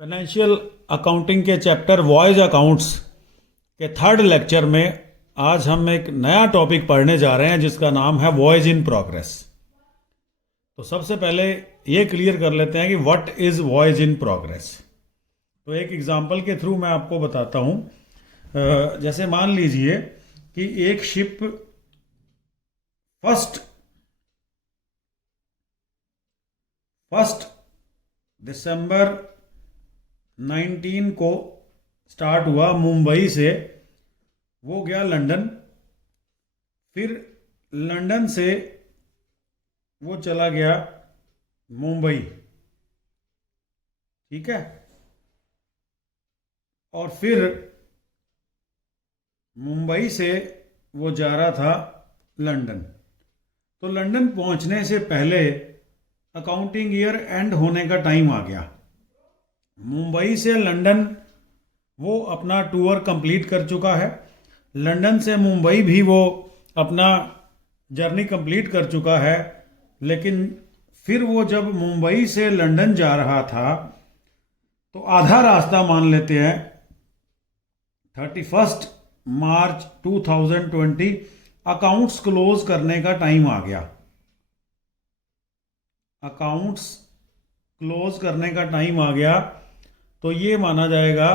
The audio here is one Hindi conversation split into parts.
फाइनेंशियल अकाउंटिंग के चैप्टर वॉयज अकाउंट्स के थर्ड लेक्चर में आज हम एक नया टॉपिक पढ़ने जा रहे हैं जिसका नाम है वॉयज इन प्रोग्रेस। तो सबसे पहले ये क्लियर कर लेते हैं कि what is voyage in progress. तो एक एग्जांपल के थ्रू मैं आपको बताता हूँ। जैसे मान लीजिए कि एक शिप फर्स्ट दिसंबर 19 को स्टार्ट हुआ मुंबई से, वो गया लंदन, फिर लंदन से वो चला गया मुंबई, ठीक है, और फिर मुंबई से वो जा रहा था लंदन। तो लंदन पहुंचने से पहले अकाउंटिंग ईयर एंड होने का टाइम आ गया। मुंबई से लंदन वो अपना टूर कंप्लीट कर चुका है, लंदन से मुंबई भी वो अपना जर्नी कंप्लीट कर चुका है, लेकिन फिर वो जब मुंबई से लंदन जा रहा था तो आधा रास्ता मान लेते हैं 31 मार्च 2020 अकाउंट्स क्लोज करने का टाइम आ गया। अकाउंट्स क्लोज करने का टाइम आ गया तो ये माना जाएगा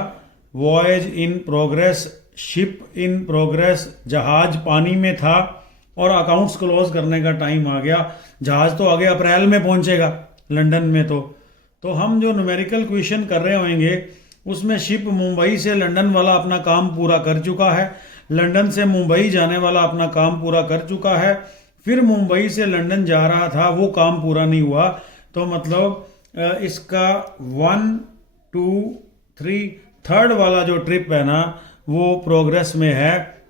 voyage in progress, ship in progress, जहाज पानी में था और अकाउंट्स क्लोज करने का टाइम आ गया। जहाज तो आगे अप्रैल में पहुंचेगा लंदन में। तो हम जो न्यूमेरिकल क्वेश्चन कर रहे होंगे उसमें शिप मुंबई से लंदन वाला अपना काम पूरा कर चुका है, लंदन से मुंबई जाने वाला अपना काम पूरा कर चुका है, फिर मुंबई से लंदन जा रहा था, वो काम पूरा नहीं हुआ। तो मतलब इसका 1, 2, 3 थर्ड वाला जो ट्रिप है ना वो प्रोग्रेस में है।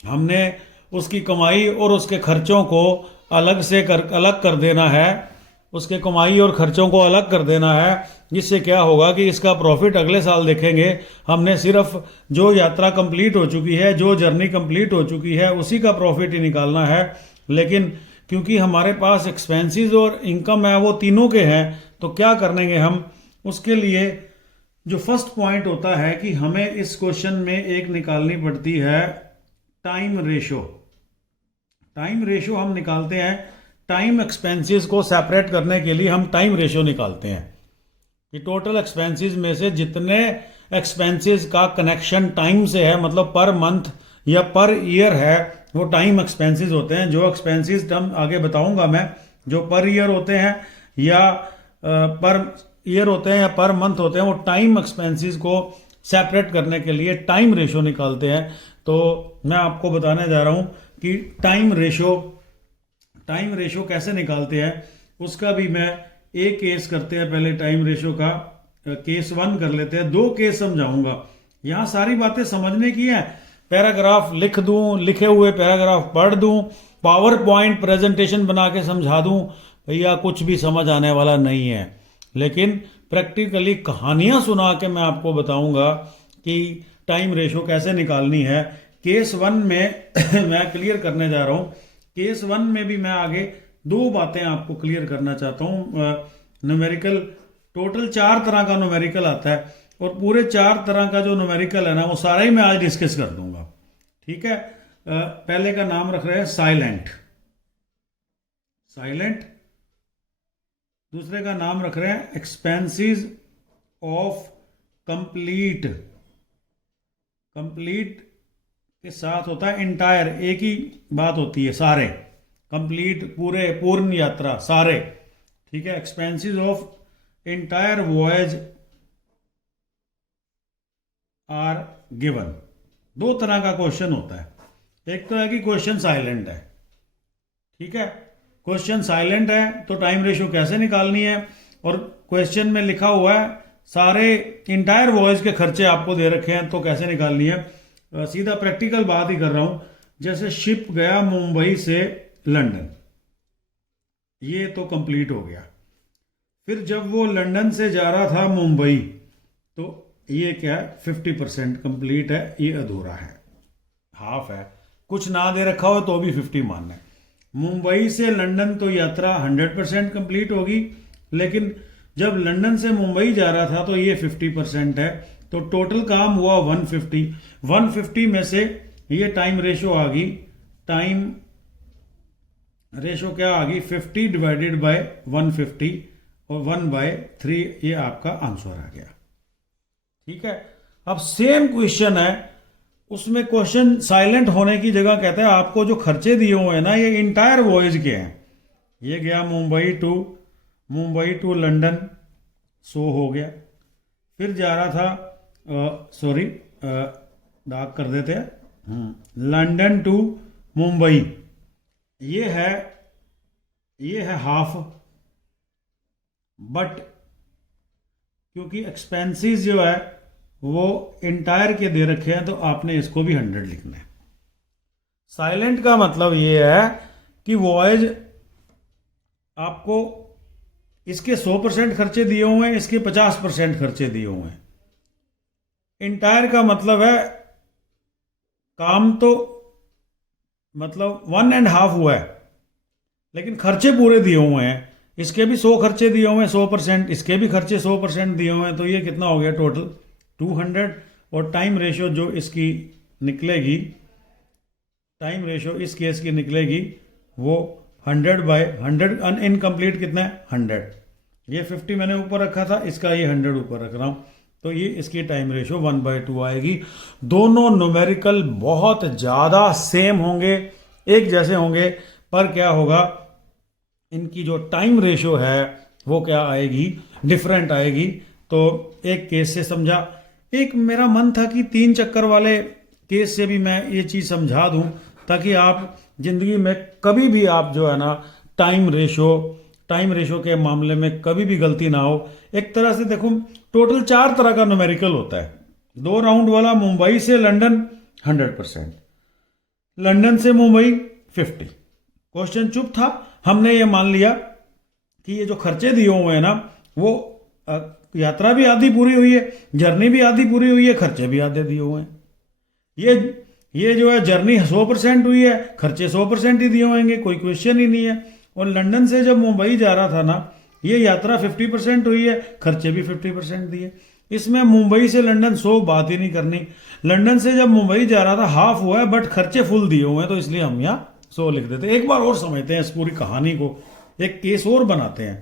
हमने उसकी कमाई और उसके खर्चों को अलग कर देना है, उसके कमाई और खर्चों को अलग कर देना है, जिससे क्या होगा कि इसका प्रॉफिट अगले साल देखेंगे। हमने सिर्फ जो यात्रा कंप्लीट हो चुकी है, जो जर्नी कंप्लीट हो चुकी है, उसी का प्रॉफिट ही निकालना है। लेकिन क्योंकि हमारे पास एक्सपेंसेस और इनकम है वो तीनों के हैं, तो क्या करेंगे हम, उसके लिए जो फर्स्ट पॉइंट होता है कि हमें इस क्वेश्चन में एक निकालनी पड़ती है टाइम रेशो। टाइम रेशो हम निकालते हैं, टाइम एक्सपेंसेस को सेपरेट करने के लिए हम टाइम रेशो निकालते हैं कि टोटल एक्सपेंसेस में से जितने एक्सपेंसेस का कनेक्शन टाइम से है, मतलब पर मंथ या पर ईयर है, वो टाइम एक्सपेंसेस होते हैं। जो एक्सपेंसेस टर्म आगे बताऊंगा मैं, जो पर ईयर होते हैं या पर ईयर होते हैं या पर मंथ होते हैं, वो टाइम एक्सपेंसेस को सेपरेट करने के लिए टाइम रेशो निकालते हैं। तो मैं आपको बताने जा रहा हूं कि टाइम रेशो कैसे निकालते हैं, उसका भी मैं एक केस करते हैं। पहले टाइम रेशो का केस 1 कर लेते हैं, 2 केस समझाऊंगा। यहां सारी बातें समझने की है, पैराग्राफ लिख दूं, लिखे हुए पैराग्राफ पढ़ दूं, पावर पॉइंट प्रेजेंटेशन बना के समझा दूं, भैया कुछ भी समझ आने वाला नहीं है। लेकिन प्रैक्टिकली कहानियां सुना के मैं आपको बताऊंगा कि टाइम रेशो कैसे निकालनी है। केस 1 में मैं क्लियर करने जा रहा हूं। केस 1 में भी मैं आगे 2 बातें आपको क्लियर करना चाहता हूं। न्यूमेरिकल टोटल 4 तरह का न्यूमेरिकल आता है और पूरे 4 तरह का जो न्यूमेरिकल है ना वो सारा ही मैं आज डिस्कस कर दूंगा, ठीक है। पहले का नाम रख रहे हैं साइलेंट, दूसरे का नाम रख रहे हैं एक्सपेंसेस ऑफ कंप्लीट के साथ होता है इंटायर, एक ही बात होती है, सारे, कंप्लीट, पूर्ण यात्रा, सारे, ठीक है। Expenses of entire voyage are given. 2 तरह का क्वेश्चन होता है। एक तो है कि क्वेश्चन साइलेंट है, ठीक है। क्वेश्चन साइलेंट है तो टाइम रेशो कैसे निकालनी है, और क्वेश्चन में लिखा हुआ है सारे इंटायर वॉयज के खर्चे आपको दे रखे हैं तो कैसे निकालनी है। सीधा प्रैक्टिकल बात ही कर रहा हूं। जैसे शिप गया मुंबई से लंदन, ये तो कंप्लीट हो गया। फिर जब वो लंदन से जा रहा था मुंबई, तो ये क्या है, 50% कंप्लीट है, ये अधूरा है, हाफ है, कुछ ना दे रखा हो तो भी 50 मानना है। मुंबई से लंदन तो यात्रा 100% कंप्लीट होगी, लेकिन जब लंदन से मुंबई जा रहा था तो ये 50% है, तो टोटल काम हुआ 150। 150 में से ये टाइम रेशो आ गई, टाइम रेशो क्या आ गई, 50 डिवाइडेड बाय 150 और 1/3, ये आपका आंसर आ गया। ठीक है, अब सेम क्वेश्चन है, उसमें क्वेश्चन साइलेंट होने की जगह कहता है आपको जो खर्चे दिए हुए हैं ना, ये इंटायर वॉयज के हैं। ये गया मुंबई टू लंदन, 100 हो गया। फिर जा रहा था सॉरी डार्क कर देते हैं, लंदन टू मुंबई, ये है हाफ, बट क्योंकि एक्सपेंसेस जो है वो इंटायर के दे रखे हैं तो आपने इसको भी 100 लिखना है। साइलेंट का मतलब ये है कि वॉयज आपको इसके 100% खर्चे दिए हुए हैं, इसके 50% खर्चे दिए हुए हैं। इंटायर का मतलब है काम तो मतलब 1.5 हुआ है, लेकिन खर्चे पूरे दिए हुए हैं। इसके भी 100 खर्चे दिए हुए हैं 100%, इसके भी खर्चे 100% दिए हुए हैं, तो ये कितना हो गया टोटल 200। और टाइम रेशो जो इसकी निकलेगी, टाइम रेशो इस केस की निकलेगी वो 100/100। इनकम्प्लीट कितना है 100, ये 50 मैंने ऊपर रखा था, इसका ये 100 ऊपर रख रहा हूं, तो ये इसकी टाइम रेशो 1/2 आएगी। दोनों न्यूमेरिकल बहुत ज़्यादा सेम होंगे, एक जैसे होंगे, पर क्या होगा, इनकी जो टाइम रेशो है वो क्या आएगी, डिफरेंट आएगी। तो एक केस से समझा, एक मेरा मन था कि 3 चक्कर वाले केस से भी मैं ये चीज़ समझा दूं, ताकि आप जिंदगी में कभी भी आप जो है ना टाइम रेशो के मामले में कभी भी गलती ना हो। एक तरह से देखो, टोटल 4 तरह का न्यूमेरिकल होता है। 2 राउंड वाला मुंबई से लंदन 100%, लंदन से मुंबई 50। क्वेश्चन चुप था, हमने ये मान लिया कि ये जो खर्चे दिए हुए हैं ना, वो यात्रा भी आधी पूरी हुई है, जर्नी भी आधी पूरी हुई है, खर्चे भी आधे दिए हुए हैं। ये जो है जर्नी 100% हुई है, खर्चे 100% ही दिए होंगे, कोई क्वेश्चन ही नहीं है। और लंदन से जब मुंबई जा रहा था ना, ये यात्रा 50% हुई है, खर्चे भी 50% दिए। इसमें मुंबई से लंदन 100 बात ही नहीं करनी। लंदन से जब मुंबई जा रहा था हाफ हुआ है, बट खर्चे फुल दिए हुए हैं, तो इसलिए हम यहाँ 100 लिख देते हैं। एक बार और समझते हैं इस पूरी कहानी को, एक केस और बनाते हैं,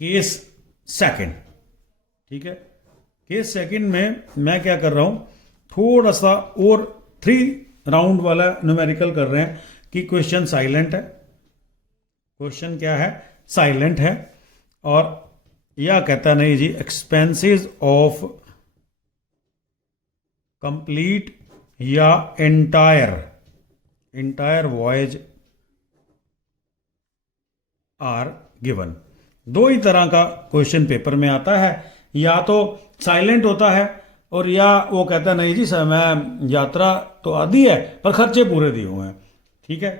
केस सेकंड। ठीक है, केस सेकंड में मैं क्या कर रहा हूं, थोड़ा सा और 3 राउंड वाला न्यूमेरिकल कर रहे हैं कि क्वेश्चन साइलेंट है, क्वेश्चन क्या है, साइलेंट है। और यह कहता नहीं जी, एक्सपेंसेस ऑफ कंप्लीट या एंटायर वॉयज आर गिवन। 2 ही तरह का क्वेश्चन पेपर में आता है, या तो साइलेंट होता है, और या वो कहता नहीं जी मैं यात्रा तो आधी है पर खर्चे पूरे दिए हुए हैं। ठीक है,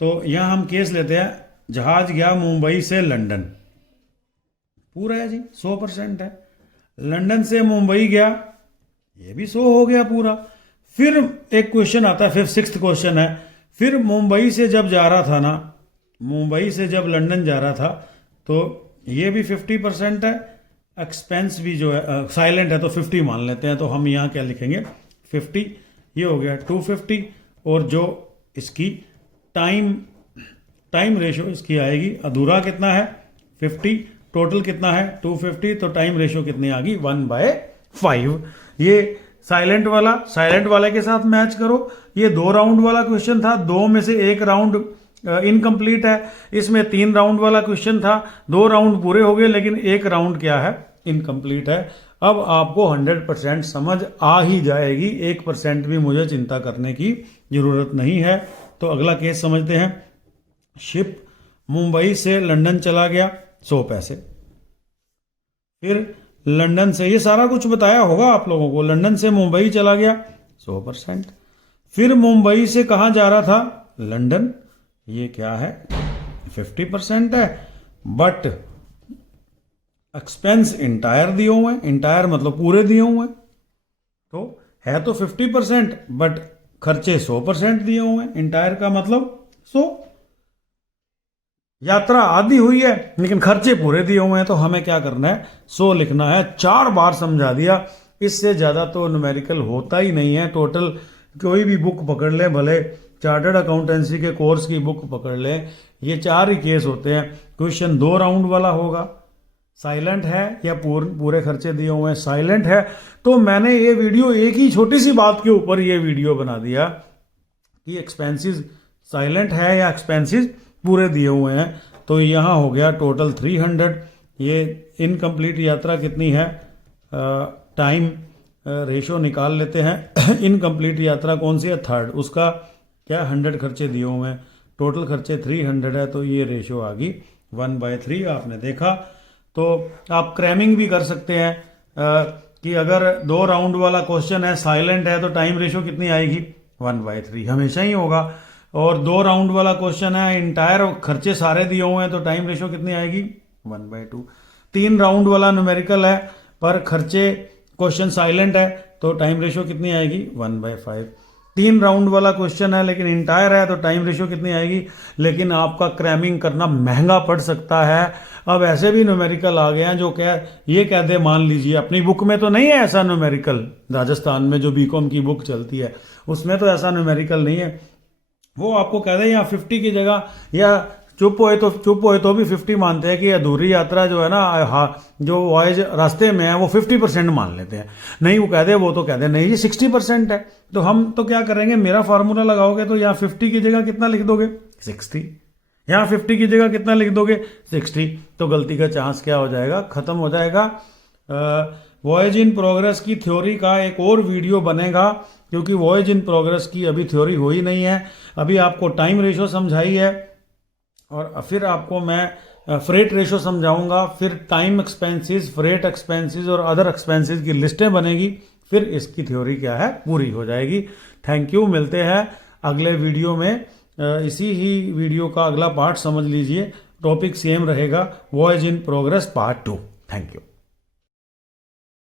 तो यहां हम केस लेते हैं, जहाज गया मुंबई से लंदन, पूरा है जी 100% है। लंदन से मुंबई गया, ये भी 100 हो गया पूरा। फिर एक क्वेश्चन आता है, फिर 6th क्वेश्चन है, फिर मुंबई से जब जा रहा था ना, मुंबई से जब लंदन जा रहा था, तो ये भी 50% है, एक्सपेंस भी जो है साइलेंट है तो 50 मान लेते हैं, तो हम यहाँ क्या लिखेंगे 50, ये हो गया 250। और जो इसकी टाइम रेशो इसकी आएगी, अधूरा कितना है 50, टोटल कितना है 250, तो टाइम रेशो कितनी आ गई 1/5। ये साइलेंट वाले के साथ मैच करो। ये 2 राउंड वाला क्वेश्चन था, 2 में से 1 राउंड इनकम्प्लीट है, इसमें 3 राउंड वाला क्वेश्चन था, 2 राउंड पूरे हो गए, लेकिन 1 राउंड क्या है इनकम्प्लीट है। अब आपको 100% समझ आ ही जाएगी, 1% भी मुझे चिंता करने की जरूरत नहीं है। तो अगला केस समझते हैं। शिप मुंबई से लंदन चला गया, 100 पैसे। फिर लंदन से, ये सारा कुछ बताया होगा आप लोगों को, लंदन से मुंबई चला गया 100%। फिर मुंबई से कहाँ जा रहा था, लंदन, ये क्या है 50% है, बट एक्सपेंस इंटायर दिए हुए हैं, इंटायर मतलब पूरे दिए हुए हैं, तो है तो 50% बट खर्चे 100% दिए हुए हैं, इंटायर का मतलब 100। यात्रा आधी हुई है लेकिन खर्चे पूरे दिए हुए हैं, तो हमें क्या करना है, 100 लिखना है। 4 बार समझा दिया, इससे ज़्यादा तो न्यूमेरिकल होता ही नहीं है। टोटल कोई भी बुक पकड़ लें, भले चार्टर्ड अकाउंटेंसी के कोर्स की बुक पकड़ लें, ये 4 ही केस होते हैं। क्वेश्चन 2 राउंड वाला होगा, साइलेंट है या पूरे खर्चे दिए हुए हैं, साइलेंट है तो मैंने ये वीडियो एक ही छोटी सी बात के ऊपर ये वीडियो बना दिया कि एक्सपेंसेस साइलेंट है या एक्सपेंसेस पूरे दिए हुए हैं। तो यहाँ हो गया टोटल 300। ये इनकम्प्लीट यात्रा कितनी है, टाइम रेशो निकाल लेते हैं। इनकम्प्लीट यात्रा कौन सी है, 3rd, उसका क्या 100 खर्चे दिए हुए हैं, टोटल खर्चे 300 है, तो ये रेशो आ गई 1/3। आपने देखा। तो आप क्रैमिंग भी कर सकते हैं कि अगर 2 राउंड वाला क्वेश्चन है, साइलेंट है, तो टाइम रेशो कितनी आएगी, 1/3 हमेशा ही होगा। और 2 राउंड वाला क्वेश्चन है, इंटायर खर्चे सारे दिए हुए हैं, तो टाइम रेशो कितनी आएगी, 1/2। 3 राउंड वाला न्यूमेरिकल है पर खर्चे क्वेश्चन साइलेंट है, तो टाइम रेशो कितनी आएगी, 1/5। 3 राउंड वाला क्वेश्चन है लेकिन इंटायर है, तो टाइम रेशो कितनी आएगी। लेकिन आपका क्रैमिंग करना महंगा पड़ सकता है। अब ऐसे भी न्यूमेरिकल आ गए हैं जो ये कह दे, मान लीजिए अपनी बुक में तो नहीं है ऐसा न्यूमेरिकल, राजस्थान में जो बीकॉम की बुक चलती है उसमें तो ऐसा न्यूमेरिकल नहीं है। वो आपको कह दे यहाँ 50 की जगह, या चुप हुए तो भी 50 मानते हैं कि अधूरी यात्रा जो है ना, जो वॉयज रास्ते में है वो 50% मान लेते हैं। नहीं वो कह दे, वो तो कह दे नहीं ये 60% है। तो हम तो क्या करेंगे, मेरा फार्मूला लगाओगे तो यहाँ 50 की जगह कितना लिख दोगे, 60। यहाँ 50 की जगह कितना लिख दोगे, 60। तो गलती का चांस क्या हो जाएगा, खत्म हो जाएगा। वॉयज इन प्रोग्रेस की थ्योरी का एक और वीडियो बनेगा, क्योंकि वॉयज इन प्रोग्रेस की अभी थ्योरी हो ही नहीं है। अभी आपको टाइम रेशो समझाई है और फिर आपको मैं फ्रेट रेशो समझाऊंगा, फिर टाइम एक्सपेंसेस, फ्रेट एक्सपेंसेस और अदर एक्सपेंसेस की लिस्टें बनेगी, फिर इसकी थ्योरी क्या है पूरी हो जाएगी। थैंक यू, मिलते हैं अगले वीडियो में। इसी ही वीडियो का अगला पार्ट समझ लीजिए, टॉपिक सेम रहेगा, voyage in progress part 2। Thank you.